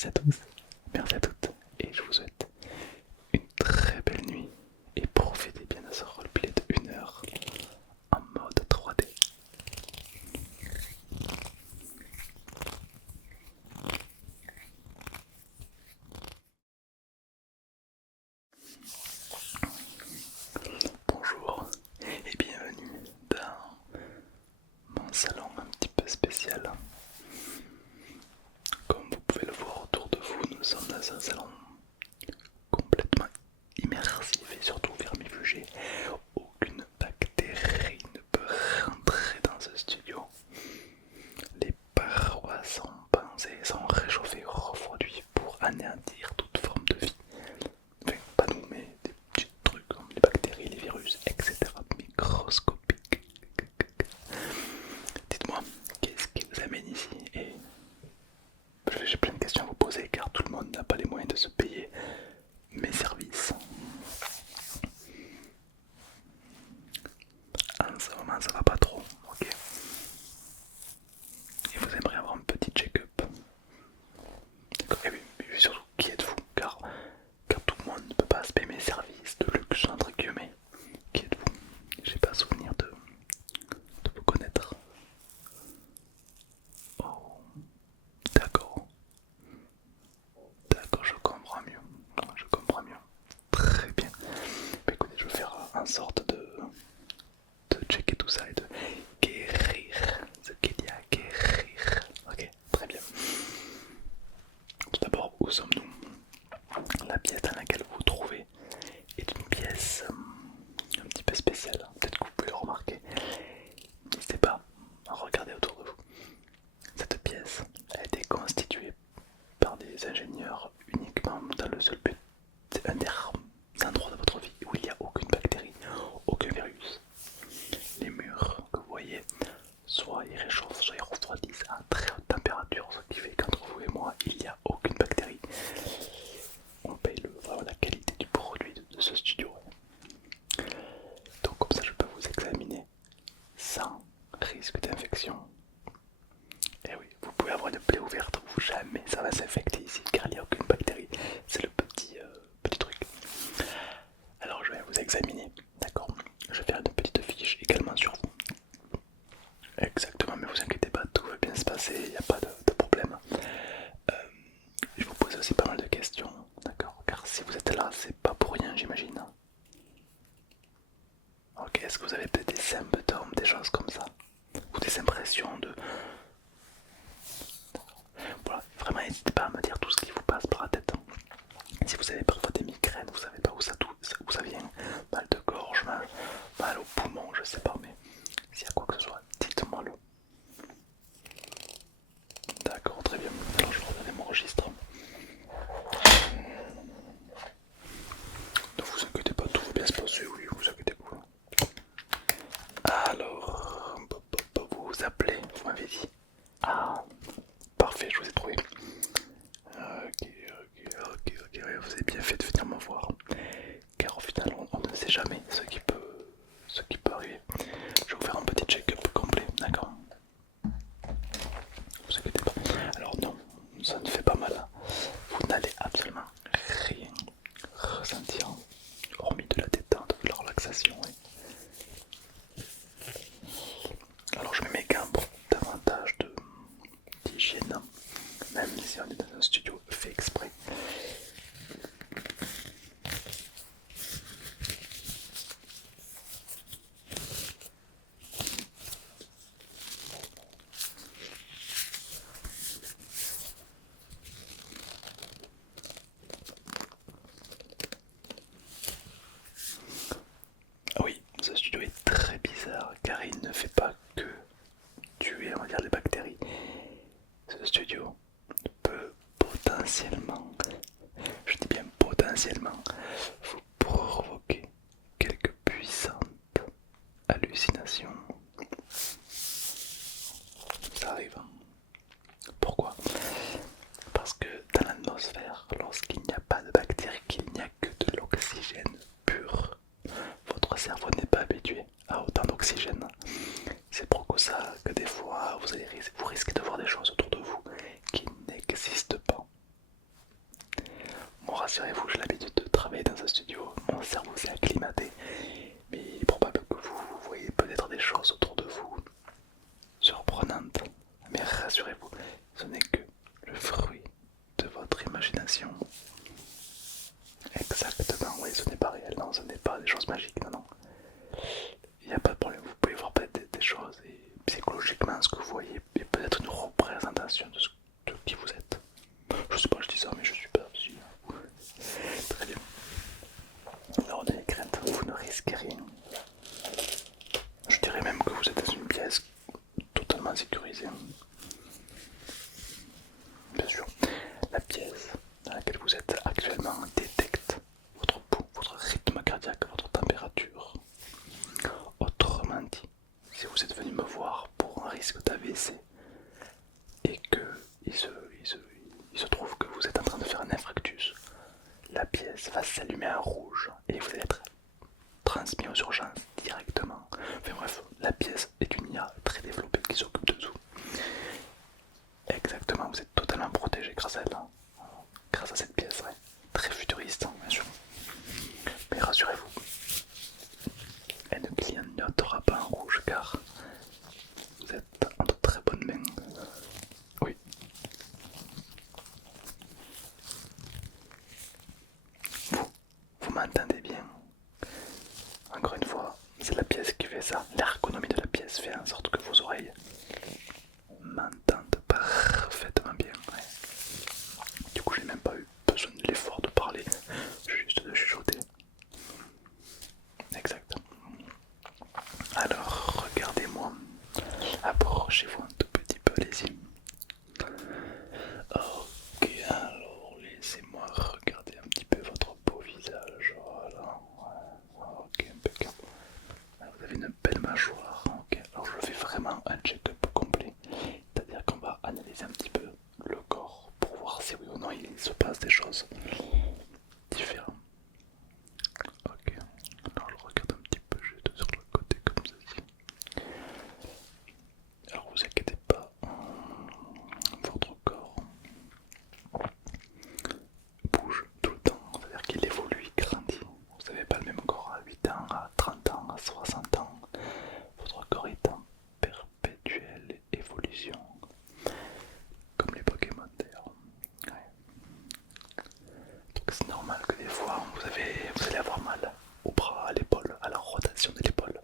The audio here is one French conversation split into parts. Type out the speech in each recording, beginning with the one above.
Merci à tous, merci à toutes, et je vous souhaite une très belle nuit. Et profitez bien de ce roleplay de 1 heure en mode 3D. Bonjour et bienvenue dans mon salon un petit peu spécial. Comme vous pouvez le voir autour de vous, nous sommes dans un salon complètement immersif et surtout vermifugé. Aucune bactérie ne peut rentrer dans ce studio. Les parois sont pensées, sont réchauffées, refroidies pour anéantir toute forme de vie. Enfin, pas nous, mais des petits trucs comme les bactéries, les virus, etc. Microscopiques. Dites-moi, qu'est-ce qui vous amène ici? Et j'ai plein de questions à vous poser car tout le monde n'a pas les moyens de se payer mes services. En ce moment, ça va pas trop, ok? Et vous aimeriez avoir un petit check-up. Et oui, mais surtout, qui êtes-vous? Car tout le monde ne peut pas se payer mes services de luxe, entre guillemets. Qui êtes-vous? J'ai pas souvenir de vous connaître. Oh, d'accord. D'accord, je comprends mieux. Je comprends mieux. Très bien. Bah, écoutez, je vais faire en sorte de checker tout ça et de guérir ce qu'il y a à guérir. Ok, très bien. Tout d'abord, où sommes-nous? La pièce dans laquelle vous vous trouvez est une pièce un petit peu spéciale. Peut-être que vous pouvez le remarquer. N'hésitez pas à regarder autour de vous. Cette pièce a été constituée par des ingénieurs uniquement dans le seul but. C'est un des rares endroits de votre vie où il n'y a aucune bactérie, aucun virus. Les murs que vous voyez, soit ils réchauffent, soit ils refroidissent à très haute température, ce qui fait qu'entre vous et moi, il n'y a aucune bactérie. On paye vraiment la qualité du produit de ce studio. Donc comme ça je peux vous examiner sans risque d'infection. Et oui, vous pouvez avoir une plaie ouverte où jamais ça va s'infecter ici car il n'y a aucune bactérie. C'est le petit truc. Alors je vais vous examiner, d'accord? Je vais faire une petite fiche également sur vous. Exactement, mais vous inquiétez pas, tout va bien se passer, il n'y a pas de problème. Je vous pose aussi pas mal de questions, d'accord? Car si vous êtes là, c'est pas pour rien, j'imagine. Ok, est-ce que vous avez peut-être des symptômes, des choses comme ça? Ou des impressions de... Voilà, vraiment n'hésitez pas à me dire tout ce qui vous passe par la tête. Si vous avez parfois des migraines, vous savez pas où ça vient, mal de gorge, mal au poumon, je sais pas, mais s'il y a quoi que ce soit, dites-moi le. D'accord, très bien. Alors je vais redonner mon registre. Ne vous inquiétez pas, tout va bien se passer, oui, vous inquiétez pas. Alors, vous vous appelez, vous m'avez dit. Ah, parfait, je vous ai trouvé. Ok, ouais, vous avez bien fait de venir me voir. Car au final, on ne sait jamais ce qui peut arriver. Je vais vous faire un petit check-up complet, d'accord? Vous inquiétez pas. Alors non, ça ne fait pas mal. Vous n'allez absolument rien ressentir, hormis de la détente, de la relaxation. Oui. Alors je mets mes gants pour davantage d'hygiène, même si on est dans un studio fait exprès. Ah oui, ce studio est très bizarre car il ne fait pas que tuer, on va dire, les bactéries. Ce studio peut potentiellement, je dis bien potentiellement, vous provoquer quelques puissantes hallucinations. Ça arrive. Pourquoi? Parce que dans l'atmosphère, lorsqu'il n'y a pas de bactéries, qu'il n'y a que de l'oxygène pur, votre cerveau n'est pas habitué à autant d'oxygène. C'est pour ça que des fois vous risquez de voir des choses autour de vous qui n'existent pas. psychologiquement ce que vous voyez est peut-être une représentation de qui vous êtes. Je sais pas, je dis ça, mais je suis pas sûr. Très bien. Alors on a les craintes, vous ne risquez rien. Je dirais même que vous êtes dans une pièce totalement sécurisée. Bien sûr, la pièce dans laquelle vous êtes actuellement détecte votre pouls, votre rythme cardiaque, votre température. Autrement dit, si vous êtes venu me voir pour un risque d'AVC et que il se trouve que vous êtes en train de faire un infarctus, la pièce va s'allumer en rouge et vous allez être transmis aux urgences directement. Enfin bref, la pièce est une IA très développée qui s'occupe de tout. Exactement, vous êtes totalement protégé grâce à elle. Grâce à cette pièce, ouais. Très futuriste, hein, bien sûr. Mais rassurez-vous, elle ne clignotera pas en rouge car vous êtes entre très bonnes mains. Oui. Vous m'entendez bien. Encore une fois, c'est la pièce qui fait ça. L'ergonomie de la pièce fait en sorte que vos oreilles m'entendent parfaitement bien. Ouais. Du coup, j'ai même pas eu besoin de l'effort de parler, juste de chuchoter. Exact. Alors, regardez-moi. Approchez-vous un tout petit peu, allez-y. Ok, alors laissez-moi regarder un petit peu votre beau visage. Voilà. Ok, impeccable. Vous avez une belle mâchoire. Ok, alors je fais vraiment un check-up complet. C'est-à-dire qu'on va analyser un petit peu le corps pour voir si oui ou non il se passe des choses différentes. Ok, alors je regarde un petit peu juste sur le côté comme ceci. Alors vous inquiétez pas, votre corps bouge tout le temps, c'est-à-dire qu'il évolue, il grandit. Vous n'avez pas le même corps à 8 ans, à 30 ans, à 60 ans. Votre corps est en perpétuelle évolution, comme les Pokémon d'ailleurs. Ouais. Donc c'est normal que des fois vous allez avoir mal au bras, à l'épaule, à la rotation de l'épaule,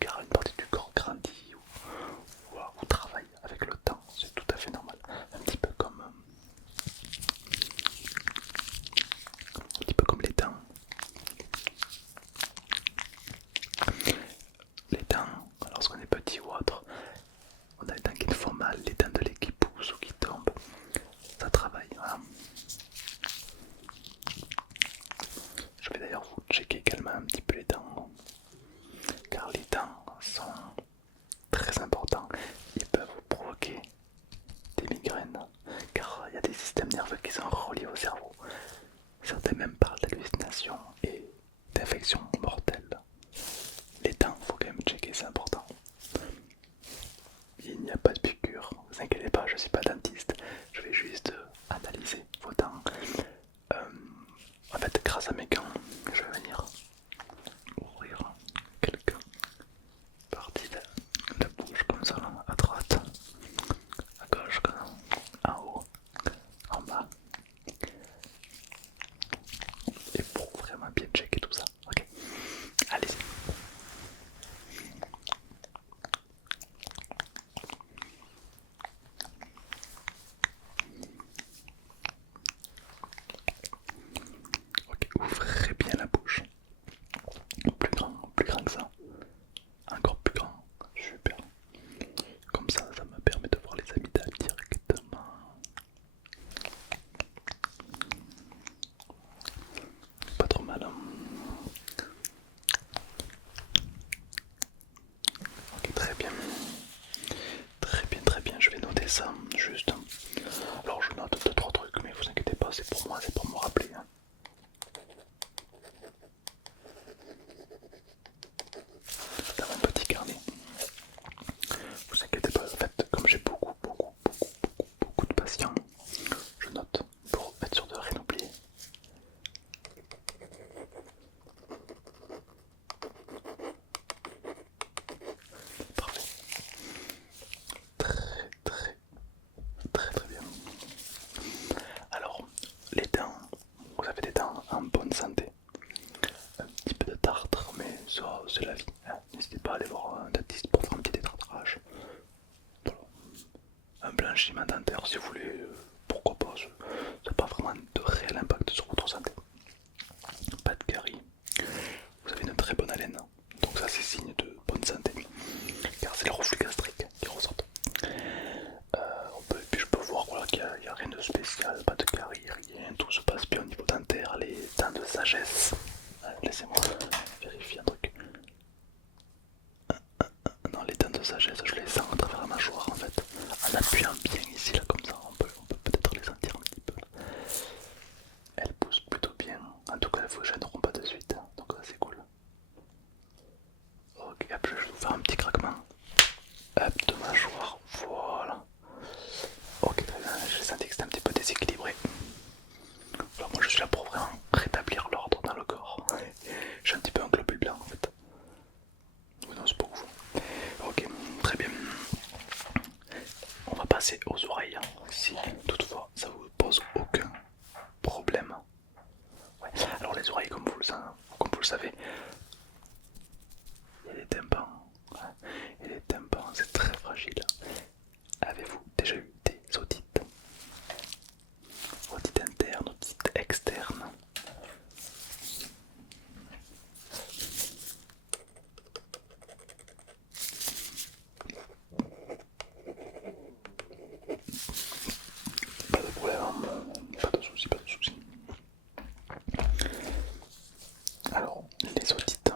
car une partie du corps grandit ou travaille avec le temps, c'est tout à fait normal. Un petit peu comme les dents. Les dents, lorsqu'on est petit ou autre, on a les dents qui nous font mal, les dents de lait qui poussent ou qui tombent, ça travaille, voilà. Je vais d'ailleurs vous checker également un petit peu les dents, car les dents sont très importants. Ils peuvent vous provoquer des migraines, car il y a des systèmes nerveux qui sont reliés au cerveau. Certains même parlent d'hallucinations et d'infections mortelles. Les dents, faut quand même checker, c'est important. Il n'y a pas de piqûre, ne vous inquiétez pas, je ne suis pas dentiste, je vais juste analyser vos dents. En fait, grâce à mes gants, je vais venir ouvrir quelques parties de la bouche comme ça, là, à droite, à gauche, en haut, en bas, et pour vraiment bien checker tout ça. Ok, allez-y. Ok, ouvrez bien la bouche. Plus grand que ça. Encore plus grand. Super. Comme ça me permet de voir les amygdales directement. Pas trop mal, hein. Ok, très bien. Très bien, très bien. Je vais noter ça, juste. Alors je note 2-3 trucs, mais vous inquiétez pas, c'est pour moi, c'est pour me rappeler, hein. Dans mon petit carnet. Vous inquiétez pas, en fait, comme j'ai beaucoup de patients, je note pour être sûr de rien oublier. Parfait. Très bien. Alors, les dents, vous avez des dents en bonne santé. Un petit peu de tartre, mais ça c'est la vie, hein. N'hésitez pas à aller voir un dentiste pour faire un petit détartrage. blanchiment dentaire si vous voulez, pourquoi pas, ça n'a pas vraiment de réel impact sur votre santé. Pas de caries, vous avez une très bonne haleine, donc ça c'est signe de bonne santé, car c'est le reflux gastrique qui ressort. Et puis je peux voir voilà, qu'il n'y a rien de spécial, pas de caries, rien, tout se passe bien au niveau dentaire, les dents de sagesse. Laissez-moi vérifier un truc. Non, les dents de sagesse, je les sens à travers la mâchoire en fait. En appuyant bien ici, là, comme ça, on peut peut-être les sentir un petit peu. Elles poussent plutôt bien. En tout cas, elles ne gêneront pas de suite. Donc ça, c'est cool. Ok, hop, je vais vous faire un petit craquement. Hop, de mâchoire. Voilà. Ok, très bien. J'ai senti que c'était un petit peu déséquilibré. Alors, moi, je suis là pour vraiment rétablir l'ordre dans le corps. J'ai un petit peu un globule blanc en fait. Oui, non, c'est pas ouf. Ok, très bien. On va passer aux oreilles, si toutefois ça vous pose aucun problème. Ouais. Alors les oreilles, comme vous le savez, il y a des tympans. Ouais. Et les tympans, c'est très fragile. Avez-vous déjà eu des otites? Otite interne, otite externe? Pas de problème, pas de soucis, pas de soucis. Alors, les otites,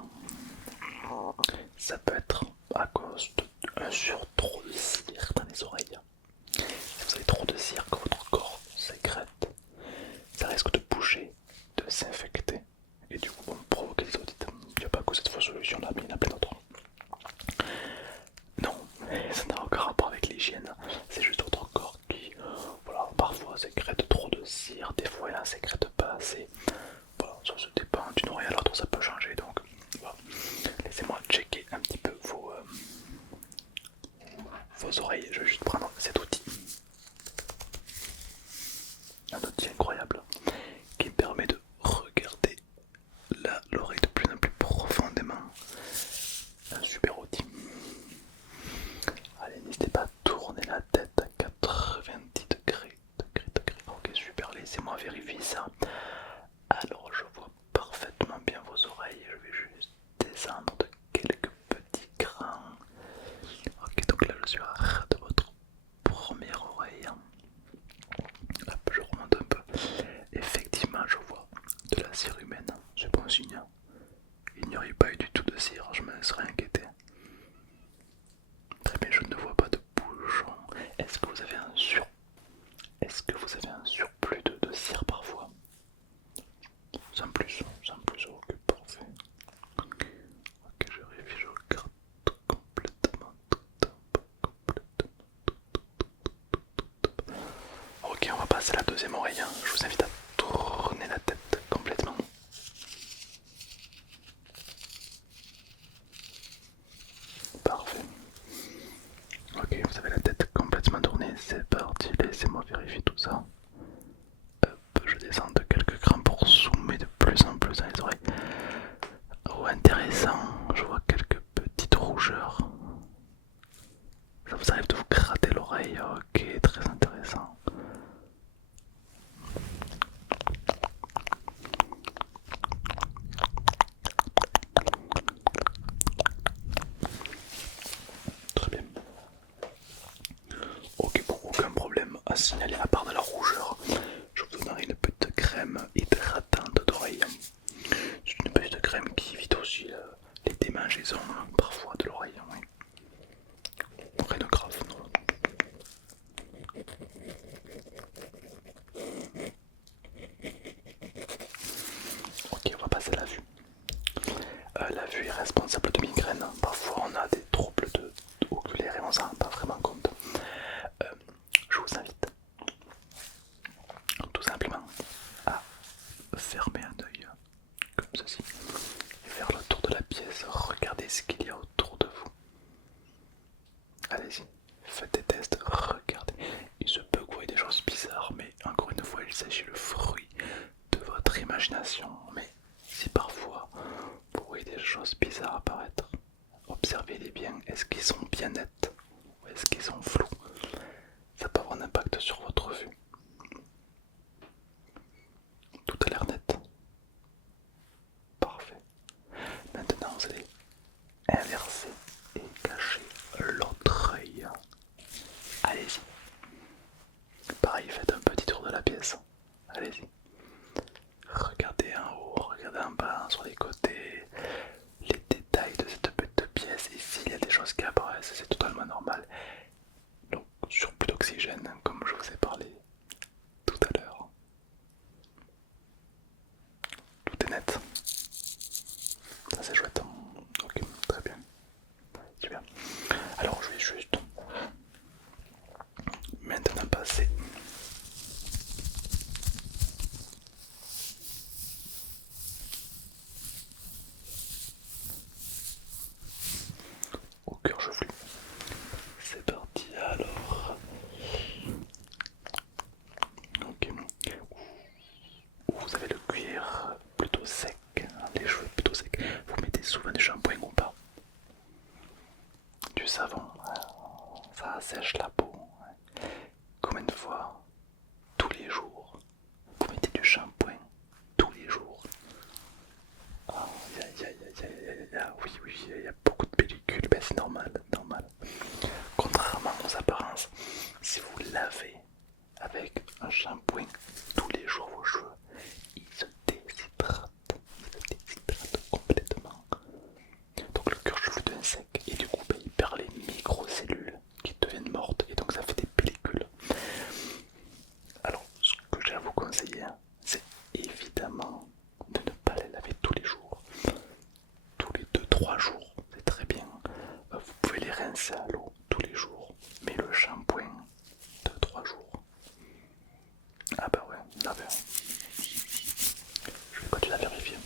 ça peut être à cause d'un surtrop de cire dans les oreilles. Si vous avez trop de cire que votre corps sécrète, ça risque de bouger, de s'infecter et du coup bon, provoquer des otites. Il n'y a pas que cette fausse solution là, mais il y en a plein d'autres. Non, ça n'a aucun rapport avec l'hygiène, c'est juste votre corps qui, voilà, parfois sécrète trop de cire, des fois il n'en sécrète pas assez. Voilà, ça se dépend d'une oreille à l'autre, ça peut changer donc voilà. Laissez-moi checker un petit peu vos oreilles, je vais juste prendre cet outil. Un outil incroyable qui me permet de regarder l'oreille de plus en plus profondément. Un super outil. Allez, n'hésitez pas à tourner la tête à 90 degrés. Ok, super, laissez-moi vérifier ça. Alors, je vois parfaitement bien vos oreilles. Je vais juste descendre de quelques petits grains. Ok, donc là, je suis à ras de votre première oreille. Hop, je remonte un peu. Effectivement, je vois de la cire humaine. C'est bon signe. Il n'y aurait pas eu du tout de cire, je me serais inquiété. Très bien, je ne vois pas de bouchon. Est-ce que vous avez un surplus de cire parfois? Sans plus, ok, parfait. Ok, je vérifie, je regarde complètement tout. Ok, on va passer à la deuxième oreille. Je vous invite à tourner la tête complètement. Parfait. Ok, vous avez la tête complètement tournée, c'est parti, laissez-moi vérifier tout ça. Hop, je descends de quelques grammes pour zoomer de plus en plus dans les oreilles. Oh, intéressant, je vois quelques petites rougeurs. Ça vous arrive de vous gratter l'oreille, ok, très intéressant. Très bien. Ok, bon, aucun problème à signaler à part de la rougeur. Je vous donnerai une petite crème hydratante d'oreille. C'est une petite crème qui évite aussi les démangeaisons parfois de l'oreille. Oui. Rien de grave, non. Ok, on va passer à la vue. La vue est responsable de migraines. Parfois on a des troubles oculaires et on s'en rend pas vraiment compte. Je vous invite tout simplement à fermer un œil comme ceci et faire le tour de la pièce. Regardez ce qu'il y a autour de vous. Allez-y, faites des tests, regardez. Il se peut que vous voyez des choses bizarres, mais encore une fois, il s'agit le fruit de votre imagination. Mais si parfois vous voyez des choses bizarres apparaître, observez-les bien. Est-ce qu'ils sont bien nets ou est-ce qu'ils sont flous? Ça peut avoir Allez-y. Pareil, faites un petit tour de la pièce. Allez-y. Regardez en haut, regardez en bas, sur les côtés, les détails de cette petite pièce. Et s'il y a des choses qui apparaissent, c'est totalement normal. Donc, surplus d'oxygène, comme je vous ai parlé tout à l'heure. Tout est net. Ça, c'est chouette. Ok, très bien. Super. Alors, je vais juste maintenant passer au cœur chevelu. C'est parti alors. Ok. Vous avez le cuir plutôt sec, hein, les cheveux plutôt secs. Vous mettez souvent du shampoing ou pas? Du savon, ça sèche la peau. Combien de fois? Tous les jours. Vous mettez du shampoing tous les jours. Ah, oui, oui, il y a beaucoup de pellicules, ben, c'est normal, normal. Contrairement aux apparences, si vous lavez avec un shampoing tous les jours vos cheveux, ils se déshydratent complètement. Donc le cuir chevelu devient sec et du coup ben, il perd les microcellules qui deviennent mortes et donc ça fait des pellicules. Alors ce que j'ai à vous conseiller, c'est évidemment de ne pas les laver tous les jours. Tous les 2-3 jours, c'est très bien. Vous pouvez les rincer à l'eau tous les jours, mais le shampoing 2-3 jours. Ah bah ouais, ah bah. Je vais continuer à vérifier.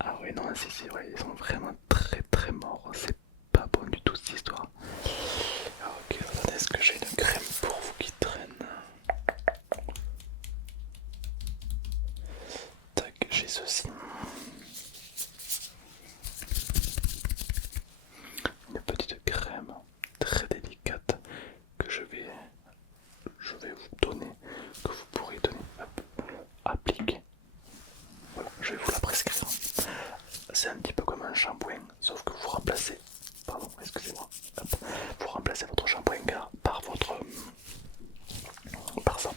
Ah ouais, non, si, ouais, ils sont vraiment très morts. C'est pas bon du tout cette histoire. Ah, ok, attendez, est-ce que j'ai une crème pour vous qui traîne? Tac, j'ai ceci. Une petite crème très délicate que je vais vous donner, que vous pourrez donner, appliquer. Voilà, je vais vous la prescrire. C'est un petit peu comme un shampoing, sauf que vous remplacez, pardon, excusez-moi, vous remplacez votre shampoing par ça.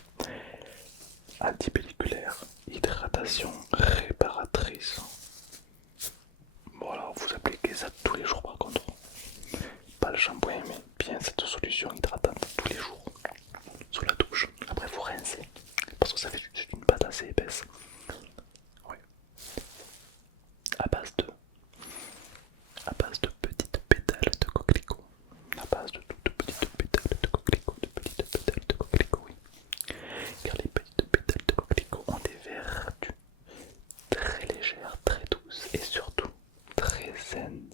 Antipelliculaire, hydratation réparatrice. Voilà, vous appliquez ça tous les jours par contre. Pas le shampoing, mais bien cette solution hydratante tous les jours sous la douche. Après, vous rincez parce que ça fait juste une pâte assez épaisse. Ouais. À base de petites pétales de coquelicot. À base de toutes petites pétales de coquelicot, oui. Car les petites pétales de coquelicot ont des vertus très légères, très douces et surtout très saines.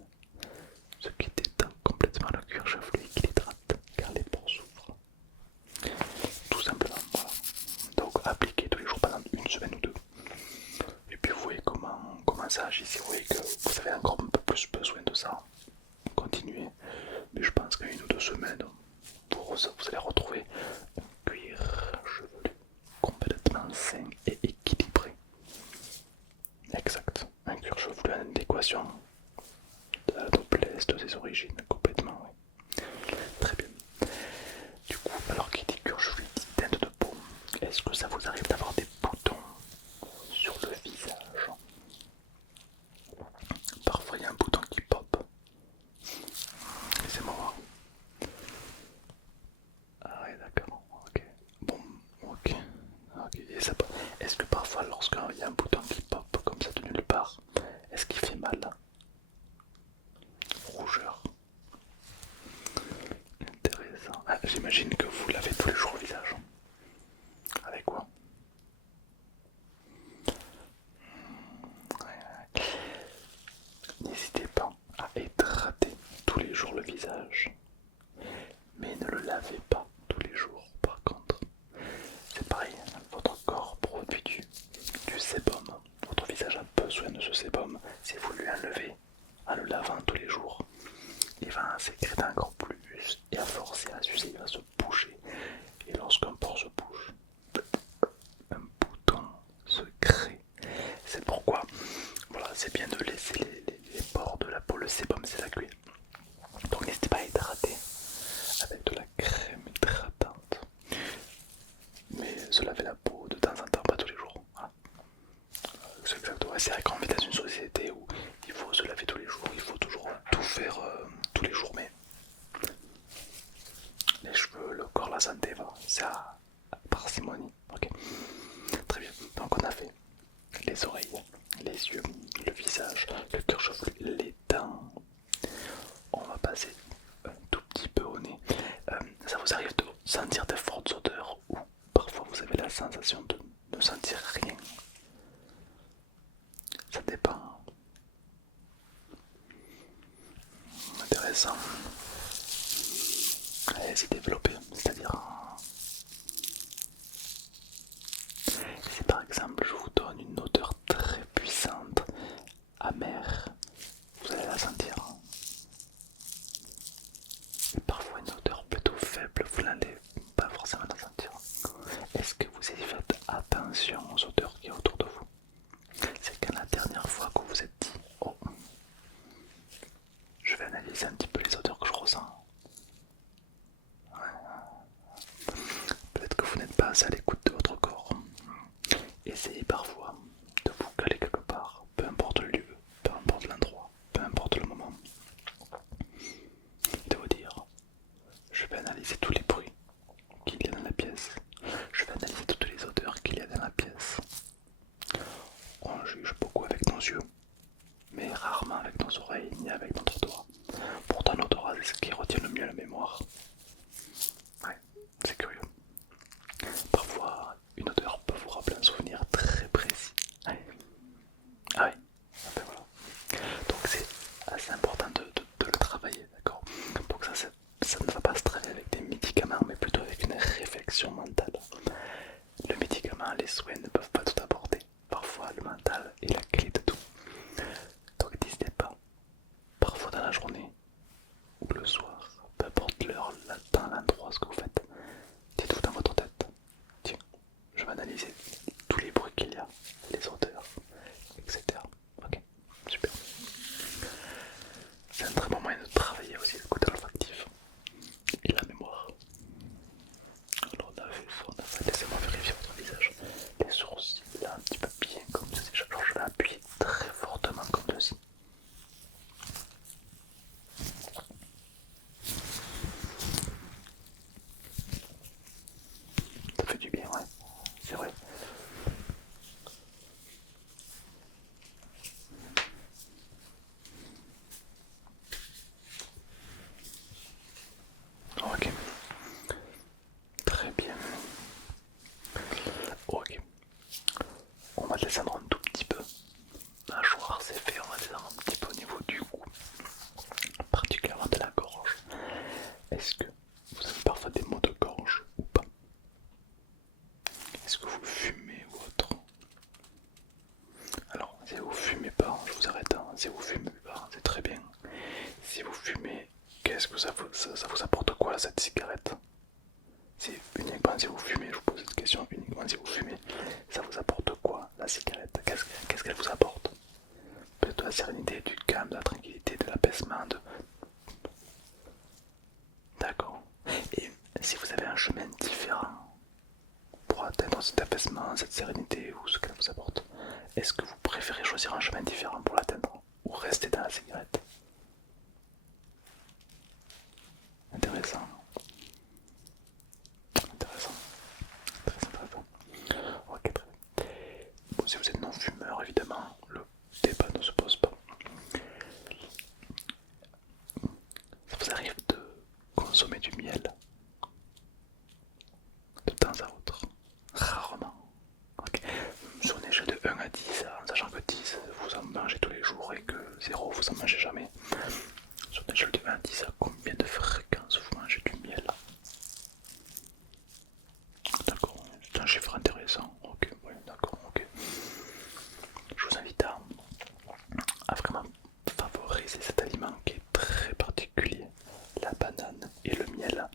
Ce qui déteint complètement le cuir chevelu et qui l'hydrate, car les pores s'ouvrent. Tout simplement, voilà. Donc appliquez tous les jours pendant une semaine ou deux. Et puis vous voyez comment ça agit. Si vous voyez que vous avez encore un peu plus besoin de ça, continuez. Mais je pense qu'en 1 ou 2 semaines, vous allez retrouver un cuir chevelu complètement sain et équilibré. Exact. Un cuir chevelu en adéquation de la noblesse de ses origines, complètement, oui. Très bien. Du coup, alors qui dit cuir chevelu dit teinte de peau. Est-ce que ça vous arrive d'avoir des boutons sur le visage? Parfois il y a un bouton qui pop. Laissez-moi voir. Ah ouais, d'accord, ok. Bon, ok. Ok, et ça, est-ce que parfois lorsqu'il y a un bouton qui pop comme ça de nulle part, est-ce qu'il fait mal? Rougeur. Intéressant. Ah, j'imagine que vous lavez tous les jours le visage. Avec quoi? Ouais. N'hésitez pas à hydrater tous les jours le visage. Mais ne le lavez pas tous les jours par contre. C'est pareil, votre corps produit du sébum. Votre visage a besoin de ce sébum. Si vous lui enlevez en le lavant tous les jours, il va en sécréter encore plus et à force et à s'user, il va se boucher. Et lorsqu'un pore se bouche, un bouton se crée. C'est pourquoi, voilà, c'est bien de laisser les pores de la peau, le sébum s'évacuer. Donc n'hésitez pas à hydrater se laver la peau de temps en temps, pas tous les jours. Voilà. C'est exactement. C'est vrai qu'on vit dans une société où il faut se laver tous les jours, il faut toujours tout faire tous les jours, mais les cheveux, le corps, la santé, voilà, c'est à parcimonie. Ok, très bien. Donc on a fait les oreilles, les yeux, le visage, le cuir chevelu, les dents. On va passer un tout petit peu au nez. Ça vous arrive de sentir de fortes odeurs ou parfois vous avez la sensation de ne sentir rien? Ça dépend. Intéressant. Allez-y, développer. C'est-à-dire, si par exemple je vous donne une odeur très puissante, amère, vous allez la sentir. Et parfois une odeur plutôt faible, vous n'allez pas forcément la sentir. Est-ce que vous y faites attention aux odeurs qui sont autour de vous? C'est quand la dernière fois que vous vous êtes dit, oh, je vais analyser un petit peu les odeurs que je ressens. Peut-être que vous n'êtes pas assez à l'écoute de votre corps. Essayez parfois de vous caler quelque part, peu importe le lieu, peu importe l'endroit, peu importe le moment. De vous dire, je vais analyser tous les bruits qu'il y a dans la pièce. Je vais analyser toutes les odeurs qu'il y a dans la pièce. On juge beaucoup avec nos yeux, mais rarement avec nos oreilles ni avec notre doigt. Pourtant, l'odorat, c'est ce qui retient le mieux la mémoire. Ouais, c'est curieux. Parfois, une odeur peut vous rappeler un souvenir très précis. Ouais. Ah oui, ah ben voilà. Donc c'est assez important de le travailler, d'accord? Donc ça ne va pas se travailler avec des médicaments, mais plutôt avec une réflexion mentale. Le médicament, les soins ne peuvent pas tout apporter. Parfois, le mental est la clé de tout. Donc n'hésitez pas, parfois dans la journée ou le soir, peu importe l'heure, le temps, l'endroit, ce que vous faites, dites-vous dans votre tête, tiens, je vais analyser tous les bruits qu'il y a, les odeurs, etc. Ok, super. C'est un très bon moyen de travailler aussi le côté olfactif et la mémoire. Alors on a fait ça, on a fait, laissez-moi vérifier votre visage. Les sourcils là un petit peu bien comme ceci, genre je vais appuyer très fortement comme ceci. Ça fait du bien, ouais, c'est vrai. Ok, très bien. Ok, on va descendre un tout petit peu. Mâchoire c'est fait, on va descendre un petit peu au niveau du cou, particulièrement de la gorge. Est-ce que vous avez parfois des maux de gorge ou pas? Est-ce que vous fumez ou autre? Alors, si vous fumez pas, je vous arrête, hein. Si vous fumez pas, c'est très bien. Si vous fumez, qu'est-ce que ça vous apporte quoi cette cigarette? C'est uniquement si vous fumez, je vous pose cette question, uniquement si vous fumez, ça vous apporte quoi la cigarette? Qu'est-ce qu'elle vous apporte? Peut-être de la sérénité, du calme, de la tranquillité, de l'apaisement, D'accord. Et si vous avez un chemin différent pour atteindre cet apaisement, cette sérénité ou ce qu'elle vous apporte, est-ce que vous préférez choisir un chemin différent pour l'atteindre ou rester dans la cigarette? Intéressant. Intéressant. Très intéressant. Ok, très bien. Bon, si vous êtes non-fumeur, évidemment, le débat ne se pose pas. Ça vous arrive de consommer du miel de temps à autre? Rarement. Ok. Sur une échelle de 1 à 10, en sachant que 10 vous en mangez tous les jours et que 0 vous en mangez jamais. Sur une échelle de 1 à 10, à combien de fréquence vous mangez du miel? D'accord, c'est un chiffre intéressant. Ok, oui, d'accord, ok. Je vous invite à vraiment favoriser cet aliment qui est très particulier, la banane et le miel.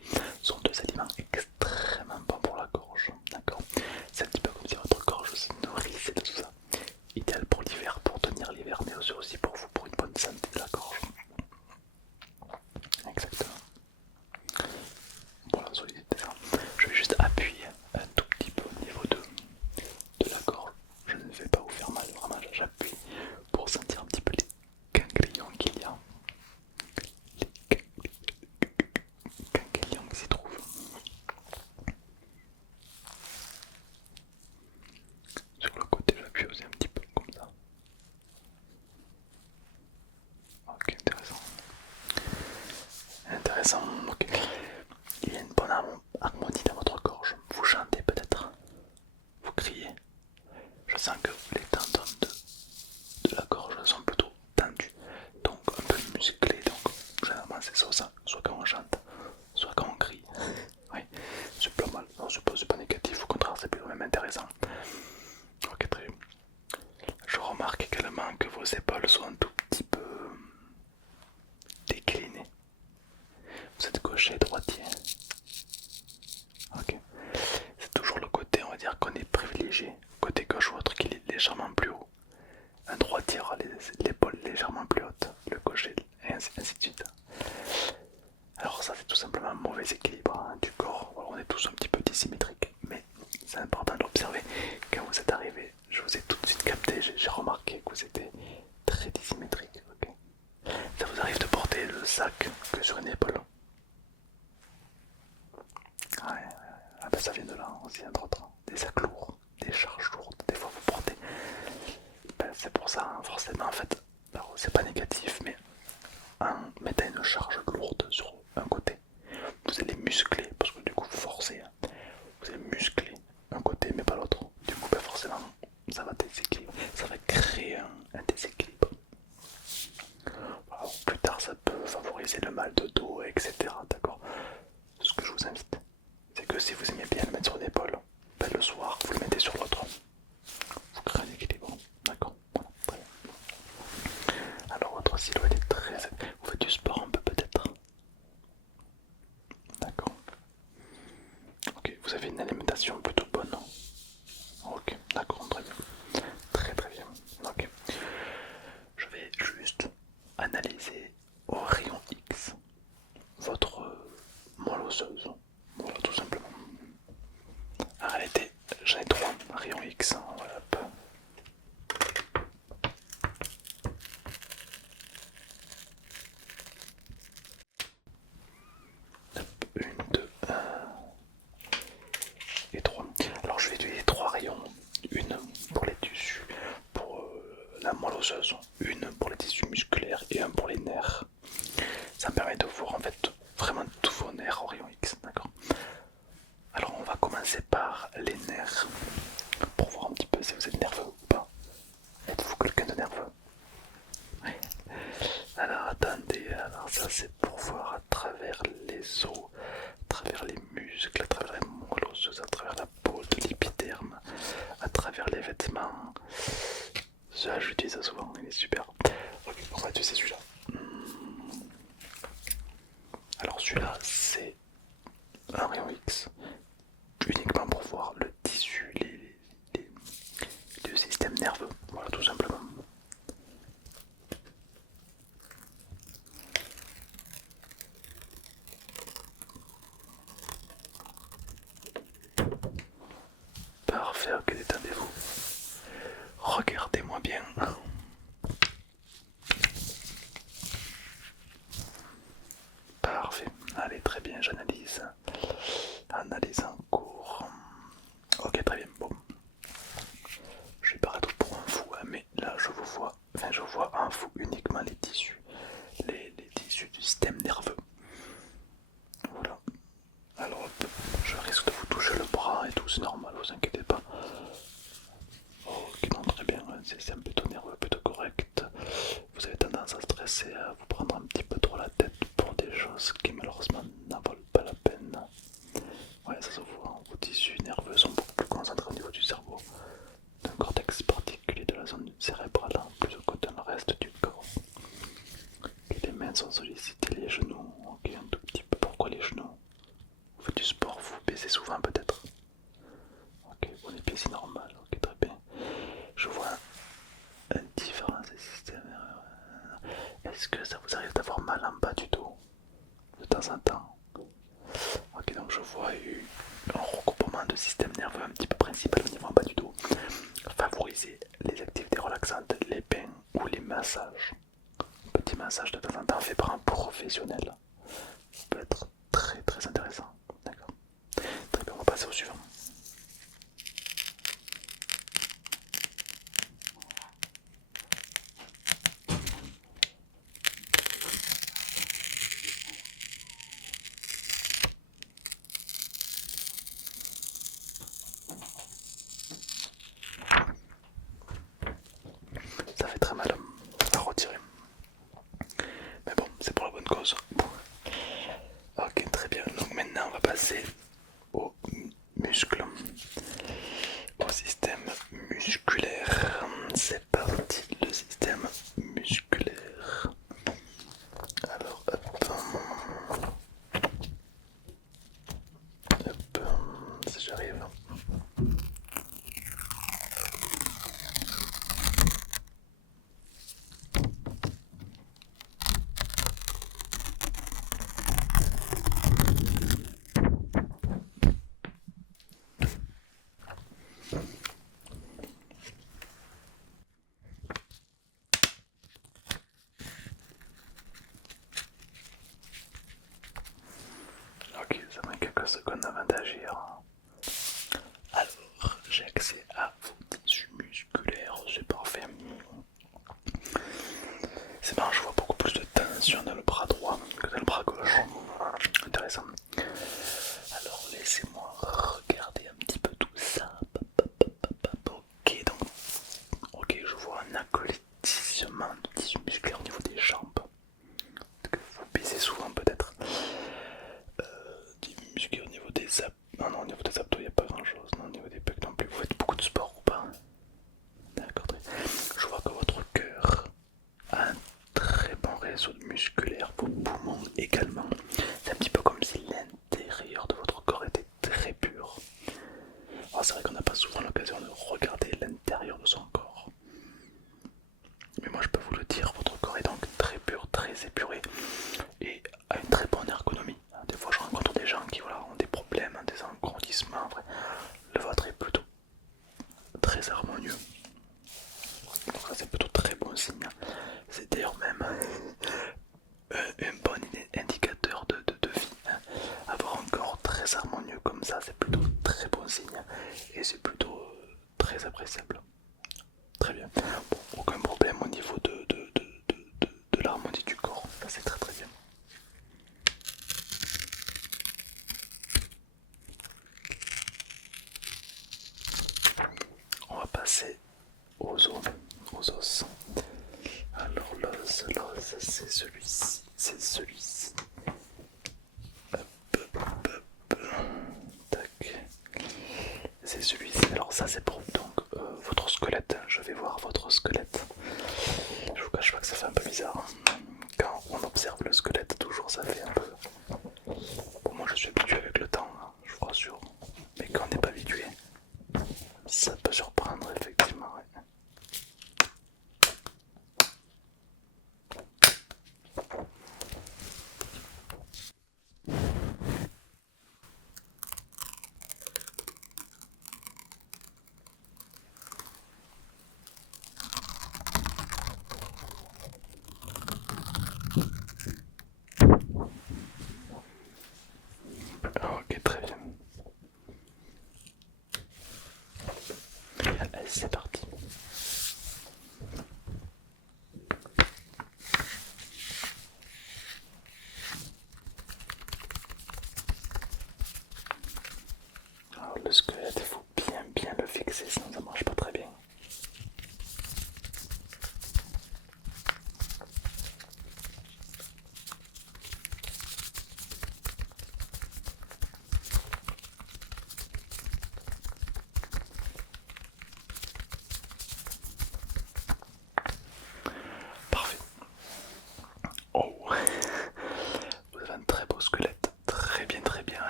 intéressant. Ok. Il y a une bonne harmonie dans votre gorge. Vous chantez peut-être, vous criez. Je sens que les tendons de la gorge sont plutôt tendus, donc un peu musclés. Donc généralement c'est ça, soit quand on chante, soit quand on crie. Oui, c'est pas mal. Non, c'est pas négatif, au contraire, c'est plutôt même intéressant. Ok, très bien. Je remarque également que vos épaules sont un tout petit peu déclinées. Vous êtes gaucher, droitier. Ok. C'est toujours le côté, on va dire, qu'on est privilégié. Côté gauche ou autre, qui est légèrement plus haut. Un droitier aura l'épaule légèrement plus haute, le gaucher, et ainsi de suite. Alors ça c'est tout simplement un mauvais équilibre hein, du corps. Alors, on est tous un petit peu dissymétriques, mais c'est important de l'observer. Quand vous êtes arrivé, je vous ai tout de suite capté, j'ai remarqué que vous étiez très dissymétrique. Okay. Ça vous arrive de porter le sac que sur une épaule? Ouais, ah ben ça vient de là aussi, entre autres. Des sacs lourds, des charges lourdes, des fois vous portez. Ben, c'est pour ça, hein, forcément, en fait, c'est pas négatif, mais en mettant une charge lourde sur un côté, vous allez muscler, parce que du coup, vous forcez, hein, vous allez muscler un côté, mais pas l'autre. Du coup, ben, forcément, ça va déséquilibrer, ça va créer un déséquilibre. Alors, plus tard, ça peut favoriser le mal de dos, etc. D'accord. Ce que je vous invite, c'est que si vous aimez bien le mettre sur l'épaule, ben, le soir, vous le mettez sur l'autre. Vous créez un équilibre. D'accord. Voilà, très bien. Alors, votre silhouette est très. Vous faites du sport un peu peut-être. D'accord. Ok, vous avez une alimentation plutôt bonne. Ok, d'accord, très bien. Très très bien. Ok. Je vais juste analyser au rayon X votre moelle osseuse. Voilà, tout simplement. En réalité, j'en ai trois rayons X. Voilà, hop. Hop, une, deux, et trois. Alors je vais utiliser trois rayons. Une pour les tissus, pour la moelle osseuse, une pour les tissus musculaires et un pour les nerfs. Ça me permet de voir en fait vraiment tous vos nerfs au rayon X, d'accord. Alors on va commencer par les nerfs pour voir un petit peu si vous êtes nerveux ou pas. Êtes-vous quelqu'un de nerveux? Oui. Alors attendez, alors ça c'est pour voir à travers les os, à travers les muscles, à travers les moelles osseuses, à travers la peau, de l'épiderme, à travers les vêtements. Ça j'utilise ça souvent, il est super. Ok, on va utiliser celui-là. Alors celui-là c'est un rayon X uniquement pour voir le tissu, le système nerveux, voilà tout simplement. Parfait, ok, détendez-vous. Regardez-moi bien. Parfait, allez très bien, j'analyse. Analyse en cours. Ok, très bien, bon. Je vais paraître pour un fou, hein, mais là je vous vois, enfin je vois un fou uniquement les tissus, les tissus du système nerveux. Voilà. Alors hop, je risque de vous toucher le bras et tout, c'est normal, vous inquiétez pas. Ok, non, très bien, c'est un plutôt nerveux, plutôt correct. Vous avez tendance à stresser, à vous prendre un petit peu trop la tête pour des choses qui malheureusement n'en valent pas la peine. Ouais, ça se voit, vos tissus nerveux sont beaucoup plus concentrés au niveau du cerveau, d'un cortex particulier de la zone cérébrale, plutôt que dans le reste du corps. Et les mains sont sollicitées, les genoux, ok, un tout petit peu. Pourquoi les genoux? Vous faites du sport, vous baissez souvent peut-être. Ok, bon, les pieds c'est normal, ok, très bien. Je vois une différence des systèmes. Est-ce que ça vous arrive d'avoir mal en bas du dos de temps en temps? Ok, donc je vois un regroupement de système nerveux un petit peu principal au niveau en bas du dos. Favoriser les activités relaxantes, les bains ou les massages. Un petit massage de temps en temps fait par un professionnel peut être très très intéressant. D'accord. Très bien, on va passer au suivant. passer aux muscles, au système musculaire. C'est parti, le système musculaire. Alors, hop, si j'arrive. Ok, ça prend quelques secondes avant d'agir. Alors, j'ai accès à vos tissus musculaires, c'est parfait. C'est marrant, je vois beaucoup plus de tension dans le bras droit que dans le bras gauche. Intéressant. Alors, laissez-moi regarder un petit peu tout ça. Ok, donc, ok, je vois un acolytisme du tissu musculaire au niveau des jambes. Vous baissez souvent peut-être. Du muscle au niveau des abdos. Non, non, au niveau des abdos, il n'y a pas grand chose. Non, au niveau des pecs non plus. Vous faites beaucoup de sport ou pas? D'accord, je vois que votre cœur a un très bon réseau musculaire, vos poumons également. C'est un petit peu comme si l'intérieur de votre corps était très pur. Alors c'est vrai qu'on n'a pas souvent l'occasion de regarder l'intérieur de son corps. Mais moi je peux vous le dire, votre corps est donc très pur, très épuré et a une très bonne ergonomie. Des fois je rencontre des gens qui voilà, ont des problèmes, des engourdissements. Le vôtre est plutôt très harmonieux. Donc ça c'est plutôt très bon signe. C'est d'ailleurs même un bon indicateur de vie. Avoir un corps très harmonieux comme ça, c'est plutôt très bon signe et c'est plutôt très appréciable. Très bien. Bon, aucun problème au niveau de l'harmonie du corps. Ça c'est très très bien. On va passer aux os. Aux os. Alors l'os, c'est celui-ci, c'est celui-ci. Tac. C'est celui-ci. Alors ça c'est pour donc votre squelette. Je vais voir votre squelette. Je vous cache pas que ça fait un peu bizarre. Quand on observe le squelette, toujours ça fait un peu. Bon, moi je suis habitué avec le temps, hein, je vous rassure. Mais quand on n'est pas habitué, ça peut surprendre effectivement. Ouais. Ok, très bien. Allez, c'est parti. Alors le squelette, il faut bien le fixer, sinon ça marche pas très bien.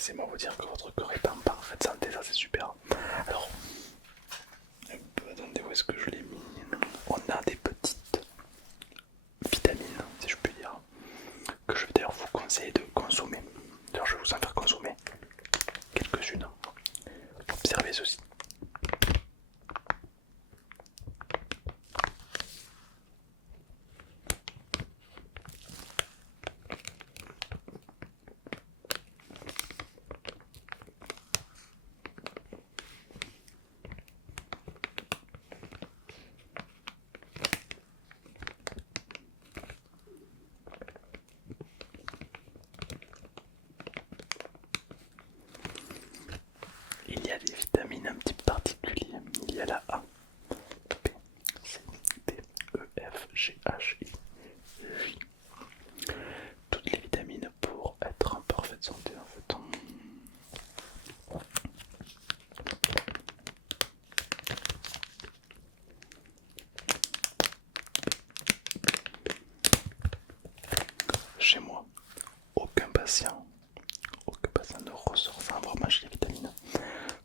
laissez-moi vous dire que votre corps est en parfaite santé, ça c'est super. Alors, attendez, où est-ce que je l'ai mis? On a des petites vitamines, si je puis dire, que je vais d'ailleurs vous conseiller de consommer. D'ailleurs, je vais vous en faire consommer quelques-unes. Observez ceci. Il y a des vitamines un petit peu particulières. Il y a la A, B, C, D, E, F, G, H, I, J. Toutes les vitamines pour être en parfaite santé en fait. Chez moi, aucun patient ne ressort sans avoir mangé les vitamines.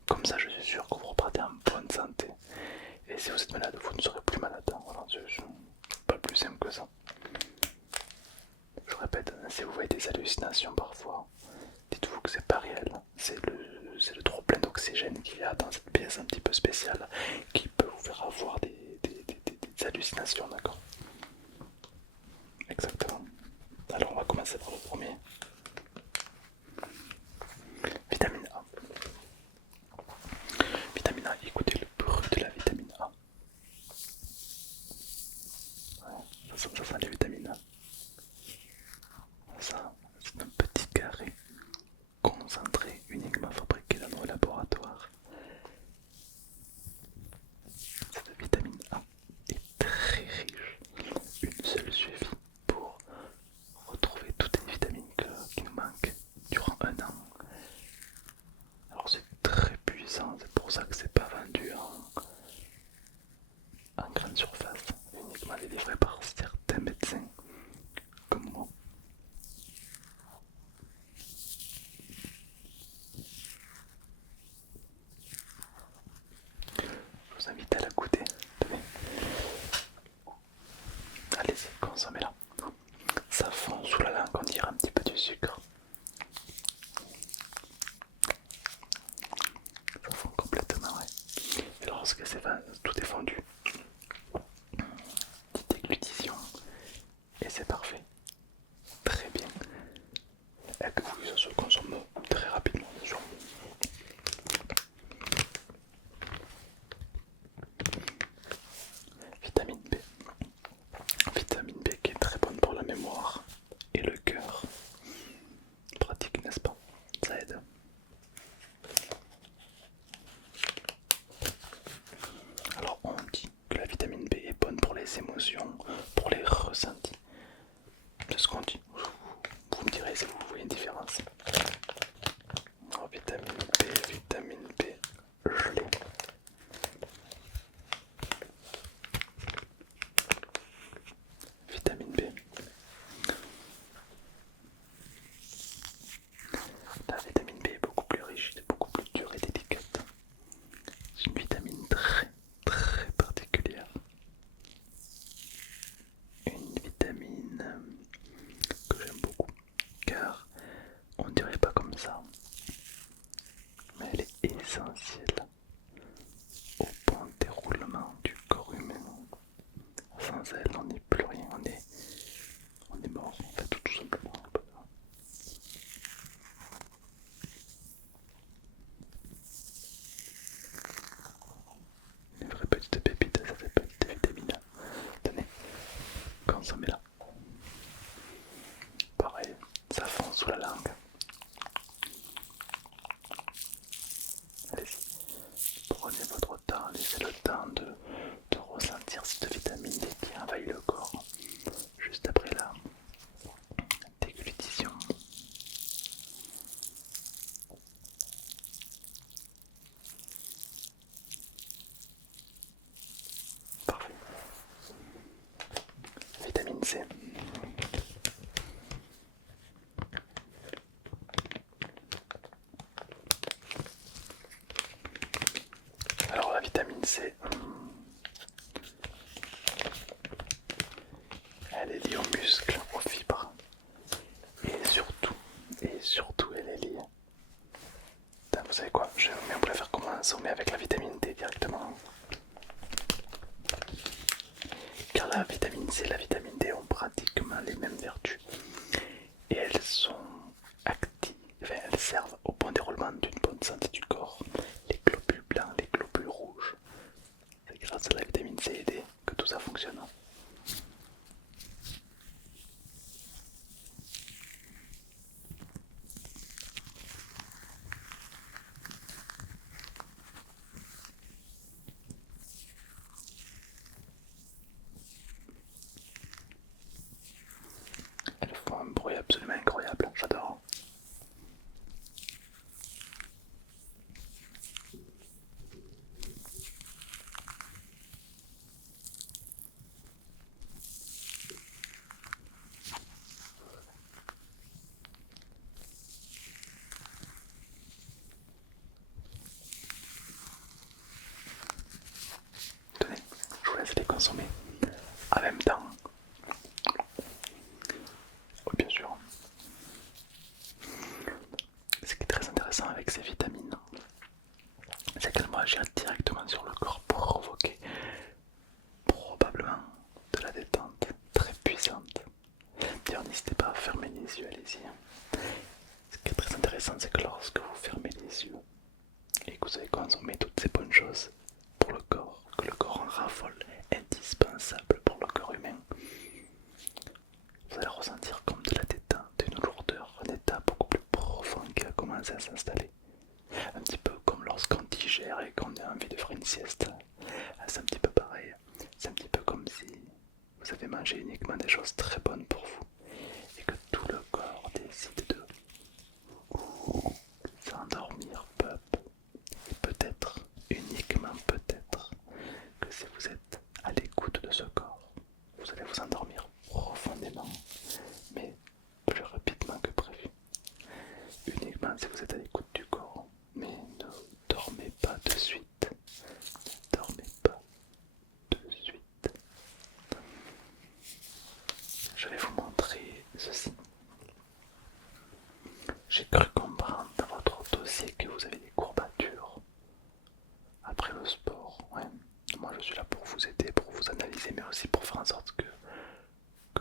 Comme ça, je suis sûr que vous repartez en bonne santé. Et si vous êtes malade, vous ne serez plus malade. Voilà, c'est pas plus simple que ça. Je répète, si vous voyez des hallucinations parfois, dites-vous que c'est pas réel. C'est le trop plein d'oxygène qu'il y a dans cette pièce un petit peu spéciale qui peut vous faire avoir des hallucinations, d'accord? Exactement. Alors on va commencer par le premier. Vitamine A. Vitamine A, écoutez le bruit de la vitamine A. Ouais, ça sent les vitamines A. Ça, c'est un petit carré concentré uniquement fabriqué dans nos laboratoires. Cette vitamine A est très riche. Une seule suffit pour retrouver toutes les vitamines qui nous manquent durant un an. Alors c'est très puissant, c'est pour ça que c'est pas vendu en grande surface, uniquement délivré par certains médecins comme moi. Je vous invite à la goûter. Tenez. Allez-y, consommez-la. Ça fond sous la langue, on dirait un petit peu du sucre. Ça fond complètement, ouais. Et lorsque tout est fondu, petite déglutition, et c'est parfait. Très bien. Et que oui, ça se consomme très rapidement, bien sûr. Vitamine B. Vitamine B qui est très bonne pour la mémoire et le cœur. Pratique, n'est-ce pas? Ça aide. Alors on dit que la vitamine B est bonne pour les émotions, pour les ressentis. C'est ce qu'on dit. Vous me direz si vous voyez une différence. Alors, vitamine B, je l'ai. Vitamine B. La vitamine B est beaucoup plus riche, beaucoup plus dure et délicate. C'est une vitamine très très particulière. Une vitamine que j'aime beaucoup car on dirait pas comme ça, mais elle est essentielle au bon déroulement du corps humain. Sans elle, on n'est plus rien, on est mort en fait, tout simplement. Une vraie petite pépite, cette petite vitamine. Tenez, consommez-la. Pareil, ça fond sous la langue. Allez-y, prenez votre temps, laissez le temps de ressentir cette vitamine D qui envahit le corps. Juste après la déglutition. Parfait. Vitamine C. C, elle est liée aux muscles, aux fibres. Et surtout, elle est liée. Putain, vous savez quoi? On peut la faire comme un sommet avec la vitamine D directement. Car la vitamine C et la vitamine D ont pratiquement les mêmes vertus. Et elles sont actives, enfin, elles servent au bon déroulement d'une bonne santé du corps. Les globules blancs, les globules rouges. C'est grâce à la vitamine C et D que tout ça fonctionne. Elles font un bruit absolument incroyable, j'adore. Tenez, je vous laisse les consommer en même temps. Oui, bien sûr. Ce qui est très intéressant avec ces vitamines, c'est qu'elles vont agir directement sur le corps pour provoquer probablement de la détente très puissante. D'ailleurs, n'hésitez pas à fermer les yeux, allez-y. Ce qui est très intéressant, c'est que lorsque vous fermez les yeux et que vous avez consommé toutes ces bonnes choses pour le corps, que le corps en raffole, indispensable pour le corps humain, vous allez ressentir comme de la détente, une lourdeur, un état beaucoup plus profond qui va commencer à s'installer. Un petit peu comme lorsqu'on digère et qu'on a envie de faire une sieste. C'est un petit peu pareil. C'est un petit peu comme si vous avez mangé uniquement des choses très bonnes pour vous et que tout le corps décide de s'endormir peu à peu. Et peut-être, uniquement peut-être, que si vous êtes à l'écoute de ce corps, vous allez vous endormir profondément, mais plus rapidement que prévu. Uniquement si vous êtes à l'écoute du corps, mais ne dormez pas de suite. Ne dormez pas de suite. Je vais vous montrer ceci. J'ai cru comprendre dans votre dossier que vous avez des courbatures après le sport. Ouais. Moi je suis là pour vous aider, pour vous analyser, mais aussi pour faire en sorte que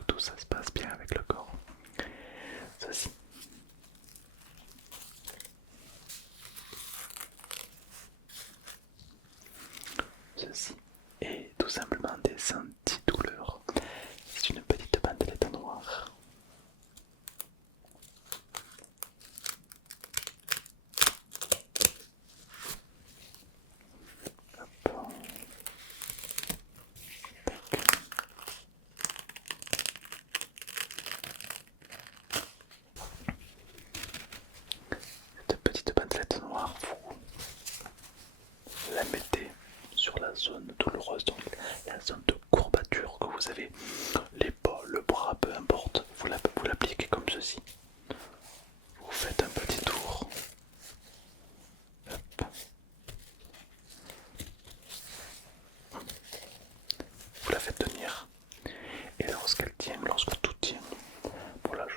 tout ça se passe bien avec le corps. Ceci. Ceci est tout simplement des antidouleurs. C'est une petite bandelette noire. Hop. Cette petite bandelette noire, vous la mettez sur la zone douloureuse, donc la zone de courbature que vous avez, l'épaule, le bras, peu importe, vous l'appliquez comme ceci. Vous faites un petit tour. Hop. Vous la faites tenir. Et lorsqu'elle tient, lorsque tout tient, bon là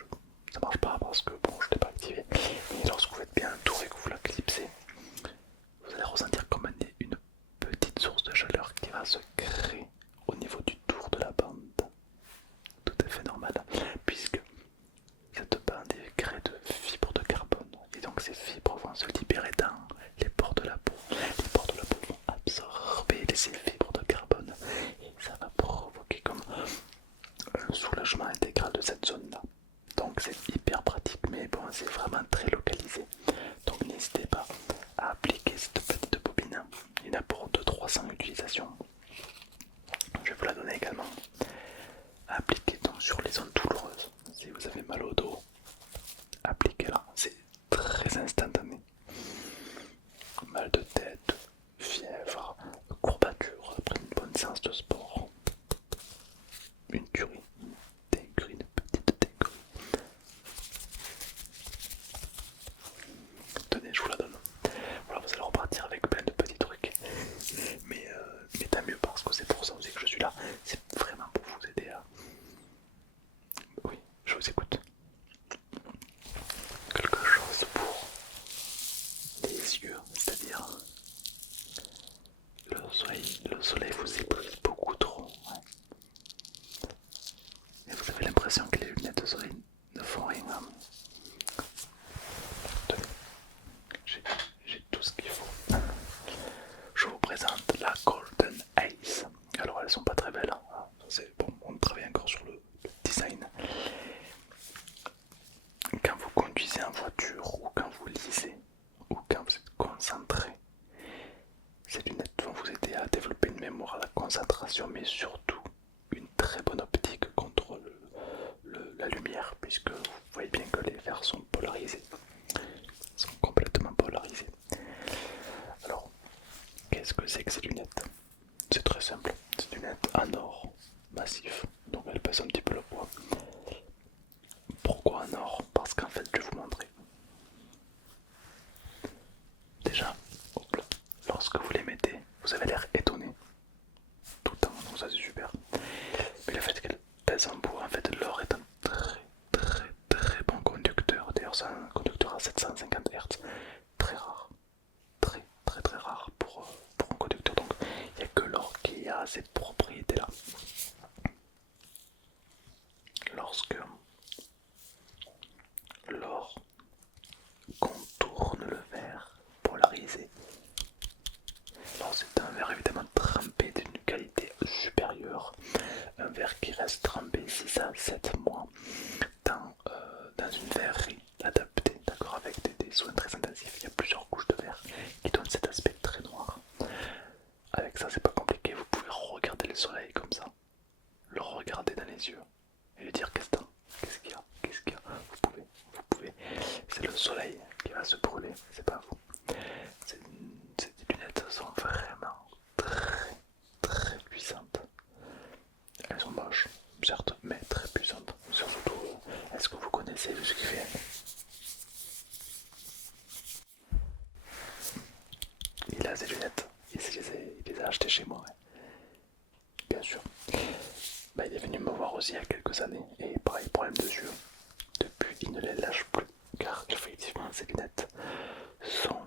ça marche pas parce que bon je l'ai pas activé, mais lorsque vous faites bien un tour et que vous la clipsez, vous allez ressentir comme une petite source de chaleur qui va se créer au niveau du tour de la bande. Tout à fait normal, puisque cette bande mais surtout une très bonne optique contre la lumière, puisque vous voyez bien que les verres sont polarisés, sont complètement polarisés. Alors, qu'est-ce que c'est que ces lunettes? C'est très simple, c'est une lunette en or massif, donc elle pèse un petit peu le poids. Pourquoi en or? Parce qu'en fait, je vais vous montrer. Déjà, hop là, lorsque vous les mettez, vous avez l'air étonné tout le temps, donc ça c'est super. Mais le fait qu'elle pèse en poids, en fait, l'or est un très bon conducteur. D'ailleurs, c'est un conducteur à 750 Hz, très rare, très rare pour un conducteur. Donc, il n'y a que l'or qui a cette propriété-là. Lorsque l'or contourne le verre polarisé, alors c'est un verre évidemment trempé d'une qualité supérieure, un verre qui reste trempé 6 à 7 mois dans une verrerie adaptée, d'accord, avec des soins très intensifs. Il y a plusieurs couches de verre qui donnent cet aspect très noir. Avec ça, c'est pas compliqué, vous pouvez regarder le soleil comme ça, le regarder dans les yeux et lui dire qu'est-ce qu'il y a, qu'est-ce qu'il y a. Vous pouvez. C'est le soleil qui va se brûler, c'est pas vous. Ces lunettes sont vraiment très puissantes. Elles sont moches, certes, mais très puissantes. Surtout, est-ce que vous connaissez ce qui fait? Il a ses lunettes, il les a achetées chez moi, ouais. Bien sûr. Bah, il est venu me voir aussi il y a quelques années, et pareil, problème de yeux. Depuis, il ne les lâche plus, car effectivement, ces lunettes sont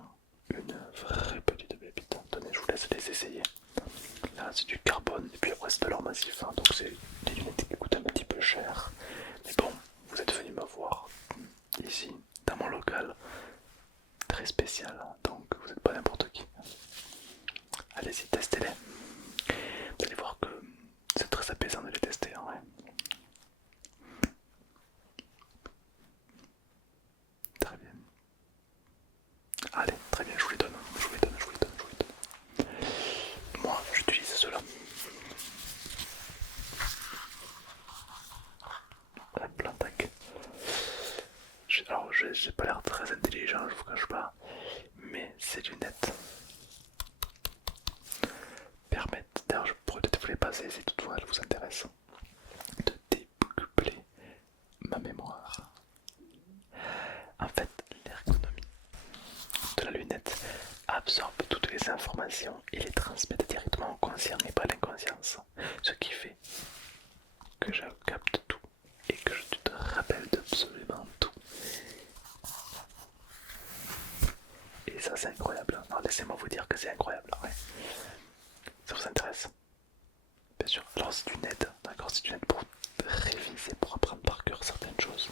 une vraie petite pépite. Tenez, je vous laisse les essayer. Là, c'est du carbone, et puis après, c'est de l'or massif, hein, donc c'est des lunettes qui coûtent un petit peu cher. Mais bon, vous êtes venu me voir ici, dans mon local, très spécial, donc vous n'êtes pas n'importe qui. Allez-y, testez-les. Vous allez voir que c'est très apaisant de les tester, hein, ouais. Très bien. Allez, très bien, je vous les donne, je vous les donne, je vous les donne, je vous les donne. Moi, j'utilise cela. Hop là, tac. Alors, j'ai pas l'air très intelligent, je vous cache pas, mais ces lunettes permettent, d'ailleurs je pourrais peut-être vous les passer si toutefois elles vous intéressent, de décupler ma mémoire. En fait, l'ergonomie de la lunette absorbe toutes les informations et les transmet directement au conscient et pas à l'inconscience. Ce qui fait que je capte tout et que je te rappelle d'absolument tout. Et ça c'est incroyable. Alors laissez-moi vous dire que c'est incroyable. Ouais. Ça vous intéresse? Bien sûr. Alors c'est une aide, d'accord? C'est une aide pour réviser, pour apprendre par cœur certaines choses.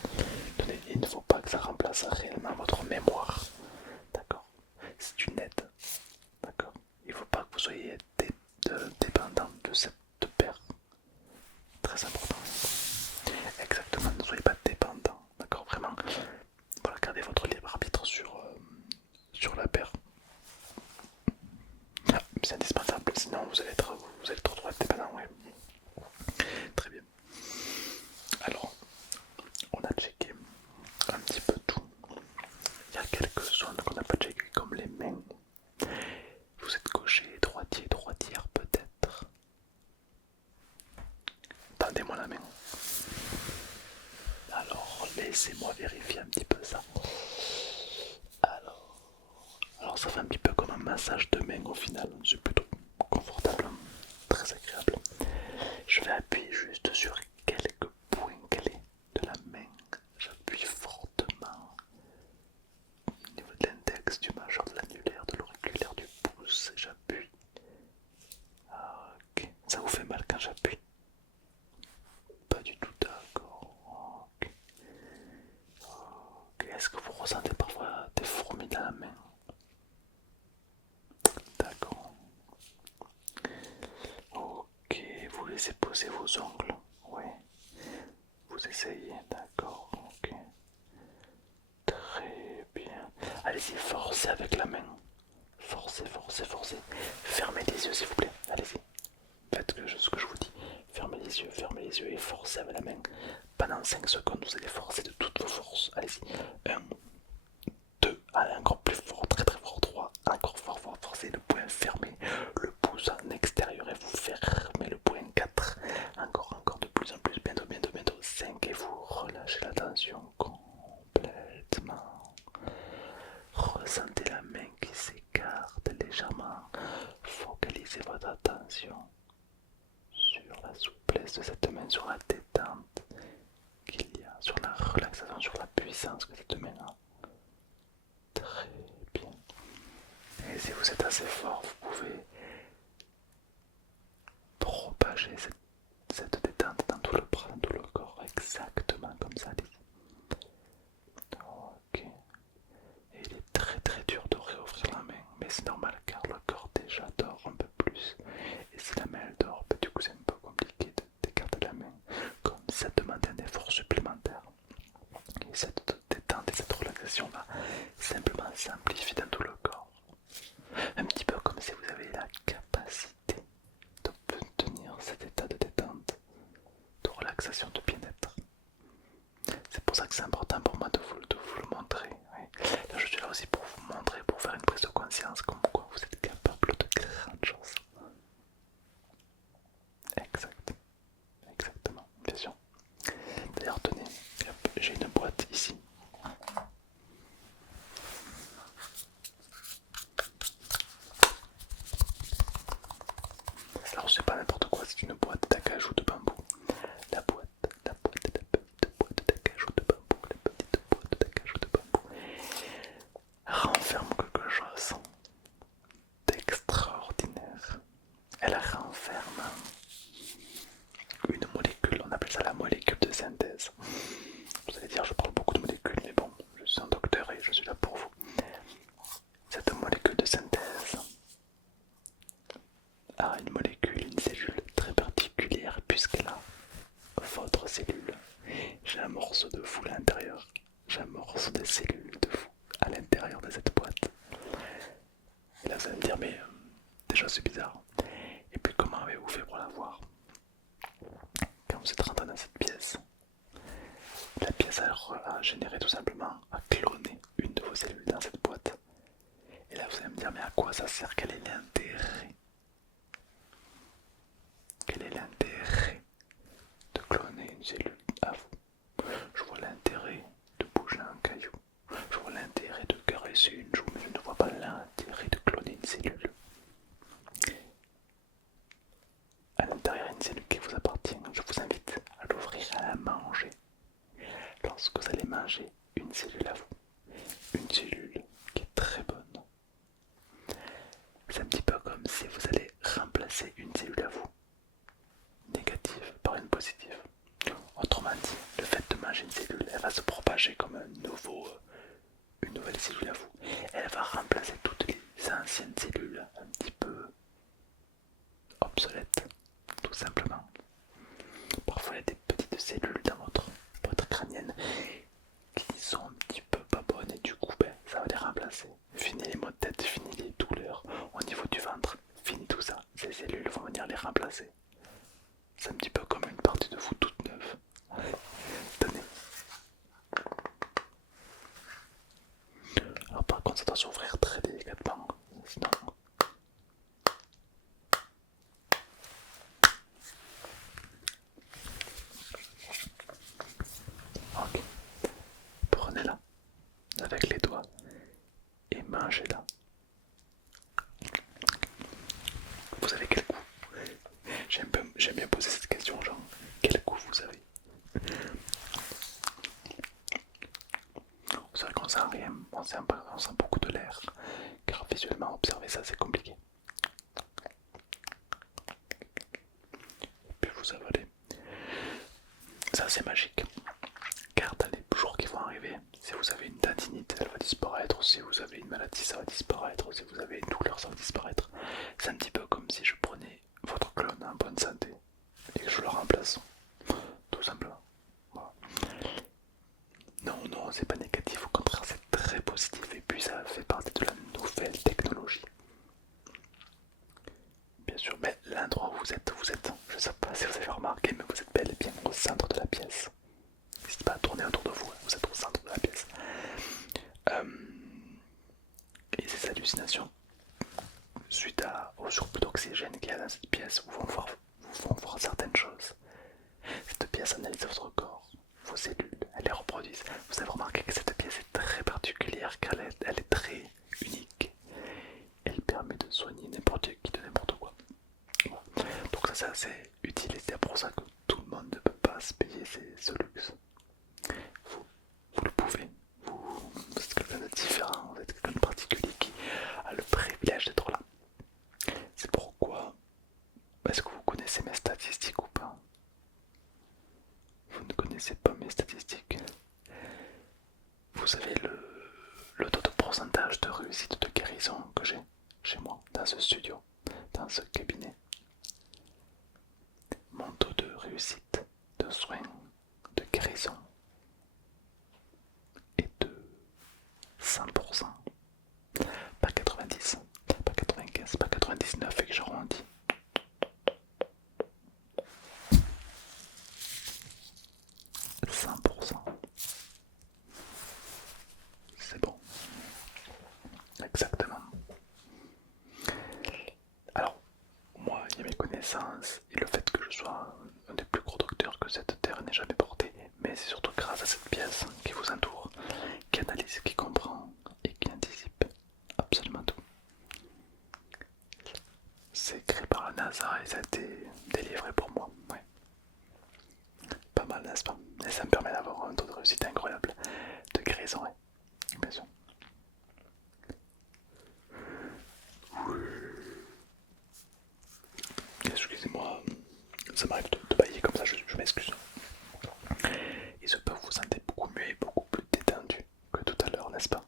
Il ne faut pas que ça remplace réellement votre mémoire. D'accord? C'est une aide. D'accord? Il ne faut pas que vous soyez dépendant de cette paire. Très important. Exactement, ne soyez pas dépendant. D'accord? Vraiment, voilà, gardez votre libre arbitre sur la paire. Ah, c'est indispensable, sinon vous allez trop dépendant. Ouais. Très bien. Alors, on a checké un petit peu tout. Il y a quelques zones qu'on n'a pas checké, comme les mains. Vous êtes gaucher, droitier, droitière peut-être. Tendez-moi la main. Alors, laissez-moi vérifier un petit peu ça. Alors ça fait un petit peu comme un massage de main au final. C'est plutôt confortable, très agréable. Je vais appuyer juste sur quelques points clés de la main. J'appuie fortement au niveau de l'index, du majeur, de l'annulaire, de l'auriculaire, du pouce. J'appuie. Ok. Ça vous fait mal quand j'appuie? Pas du tout, d'accord. Ok. Ok. Est-ce que vous ressentez parfois des fourmis dans la main? D'accord. Ok, vous laissez poser vos ongles. Ouais. Vous essayez, d'accord. Ok. Très bien. Allez-y, forcez avec la main. Forcez, forcez, forcez. Fermez les yeux s'il vous plaît. Allez-y. faites ce que je vous dis. Fermez les yeux et forcez avec la main. Pendant 5 secondes, vous allez forcer de toutes vos forces. Allez-y. 1, 2, allez, encore plus fort, très très fort. 3, encore fort, forcez le poing fermé. Le pouce en extérieur et vous fermez le poing. 4, encore de plus en plus. Bientôt. 5 et vous relâchez la tension complètement. Ressentez la main qui s'écarte légèrement. Focalisez votre attention sur la souplesse de cette main, sur la détente qu'il y a, sur la relaxation, sur la puissance que cette main a. Très bien. Et si vous êtes assez fort, vous pouvez propager cette détente dans tout le bras, dans tout le corps, exactement comme ça. Ok. Et il est très dur de réouvrir la main, mais c'est normal car le corps déjà dort un peu plus. Et si la main elle dort, du coup c'est un peu compliqué d'écarter la main, comme ça demande un effort supplémentaire. Et cette détente et cette relaxation va simplement s'amplifier dans tout le corps. Un petit peu comme si vous avez la capacité d'obtenir cet état de détente, de relaxation, de bien-être. C'est pour ça que c'est important pour moi de vous le montrer. Oui. Là je suis là aussi pour vous montrer, pour faire une prise de conscience comme quoi vous êtes capable de grandes choses. Exactement, bien sûr. D'ailleurs tenez, j'ai une boîte ici. Alors c'est pas n'importe quoi, c'est une boîte d'acajou de bambou. La boîte d'acajou de bambou, la petite boîte d'acajou de bambou renferme quelque chose d'extraordinaire. Elle renferme une molécule, on appelle ça la molécule de synthèse. Vous allez dire je parle beaucoup de molécules, mais bon, je suis un docteur et je suis là pour vous. Cette molécule de synthèse a une molécule, une cellule très particulière puisqu'elle a votre cellule. J'ai un morceau de vous à l'intérieur. J'ai un morceau de cellule de vous à l'intérieur de cette boîte. Et là vous allez me dire mais déjà c'est bizarre. Et puis comment avez-vous fait pour l'avoir? Quand vous êtes rentré dans cette pièce, la pièce a généré tout simplement, a cloné une de vos cellules dans cette boîte. Et là vous allez me dire mais à quoi ça sert? Quel est l'intérêt? Quel est l'intérêt de cloner une cellule à vous? Je vois l'intérêt de bouger un caillou. Je vois l'intérêt de caresser une joue, mais je ne vois pas l'intérêt de cloner une cellule. À l'intérieur, une cellule qui vous appartient. Je vous invite à l'ouvrir, à la manger. Lorsque vous allez manger une cellule à vous, une cellule qui est très bonne, c'est un petit peu comme si vous allez remplacer une cellule à vous négative par une positive. Autrement dit, le fait de manger une cellule, elle va se propager comme une nouvelle cellule à vous. Elle va remplacer toutes les anciennes cellules un petit peu obsolètes, tout simplement. Parfois il y a des petites cellules dans votre boîte crânienne qui sont un petit peu pas bonnes et du coup ça va les remplacer. Fini les maux de tête, fini les douleurs au niveau du ventre, fini tout ça. Ces cellules vont venir les remplacer. C'est un petit peu comme une partie de vous toute neuve. Tenez. Alors par contre ça doit s'ouvrir très délicatement, sinon... Ok, prenez-la avec les doigts et mangez-la. Vous savez quel goût? J'aime bien poser cette question, genre, quel goût vous avez? C'est vrai qu'on sent rien, on sent beaucoup de l'air, car visuellement observer ça c'est compliqué. Et puis vous avalez. Ça c'est magique, car dans les jours qui vont arriver, si vous avez une tendinite, elle va disparaître, si vous avez une maladie, ça va disparaître, si vous avez une douleur, ça va disparaître. C'est un petit peu comme si je prenais votre clone en bonne santé et que je le remplace, tout simplement. Voilà. Non, c'est pas négatif, au contraire, c'est très positif et puis ça fait partie de la nouvelle technologie. Bien sûr, mais l'endroit où vous êtes, je sais pas si vous avez remarqué, mais vous êtes bel et bien au centre de la pièce. N'hésitez pas à tourner autour de vous, hein, vous êtes au centre de la pièce. Euh, et ces hallucinations, suite au surplus d'oxygène qu'il y a dans cette pièce, vous font voir certaines choses. Cette pièce analyse votre corps, vos cellules, elle les reproduisent. Vous avez remarqué que cette pièce est très particulière car elle est très unique. Elle permet de soigner n'importe qui de n'importe quoi. Donc ça c'est assez utile et c'est pour ça que tout le monde ne peut pas se payer ce luxe. Vous le pouvez, vous êtes quelqu'un de différent, vous êtes quelqu'un de particulier qui a le privilège d'être là. C'est pourquoi, est-ce que vous connaissez mes statistiques ou pas? Vous ne connaissez pas mes statistiques. Vous savez le taux de pourcentage de réussite de guérison que j'ai chez moi, dans ce studio, dans ce cabinet. Mon taux de réussite, de soins, de guérison est de 100%. Pas 90, pas 95, pas 99 et que j'arrondis. 100%. C'est bon. Exactement. Alors, moi, il y a mes connaissances et le fait que je sois un des plus gros docteurs que cette terre n'ait jamais porté, mais c'est surtout grâce à cette pièce qui vous entoure, qui analyse, qui comprend et qui anticipe absolument tout. C'est créé par la NASA et ça a été délivré pour moi. Ouais. Pas mal, n'est-ce pas? Et ça me permet d'avoir un taux de réussite incroyable de guérison, ouais. Bien sûr. Excusez-moi, ça m'arrive de bailler comme ça, je m'excuse. Il se peut que vous vous sentez beaucoup mieux et beaucoup plus détendu que tout à l'heure, n'est-ce pas?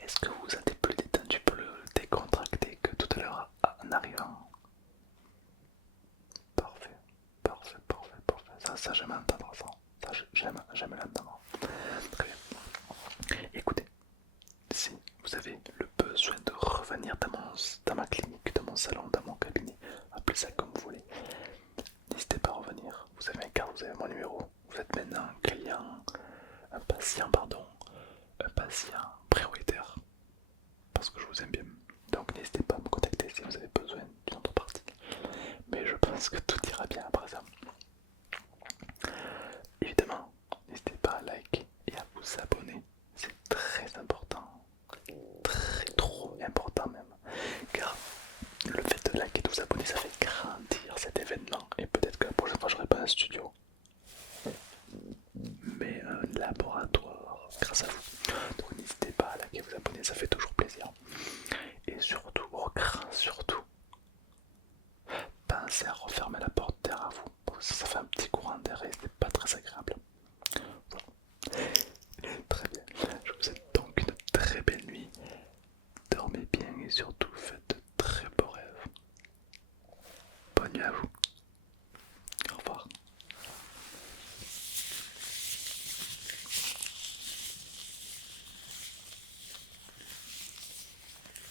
Est-ce que vous vous sentez plus détendu, plus décontracté que tout à l'heure en arrivant? Parfait, parfait, parfait, parfait. Ça j'aime entendre ça. J'aime l'entendre. Très bien. Écoutez, si vous avez le besoin de revenir dans ma clinique, dans mon salon, dans mon cabinet, appelez ça comme vous voulez, n'hésitez pas à revenir. Vous avez ma carte, vous avez mon numéro. Vous êtes maintenant un client, un patient, pardon, un patient prioritaire. Parce que je vous aime bien. Donc n'hésitez pas à me contacter si vous avez besoin d'une autre partie. Mais je pense que tout ira bien après ça. Évidemment, n'hésitez pas à liker et à vous abonner. C'est très important. Très trop important même. Car le fait de liker et de vous abonner, ça fait grandir cet événement. Et peut-être que la prochaine fois, je n'aurai pas un studio, mais un laboratoire grâce à vous. Donc n'hésitez pas à liker et vous abonner, ça fait toujours plaisir. Et surtout, au grand surtout, pensez à refermer la porte derrière vous. Parce que ça fait un petit courant d'air et c'est pas très agréable. Voilà. Très bien. Je vous souhaite donc une très belle nuit. Dormez bien et surtout faites de très beaux rêves. Bonne nuit à vous.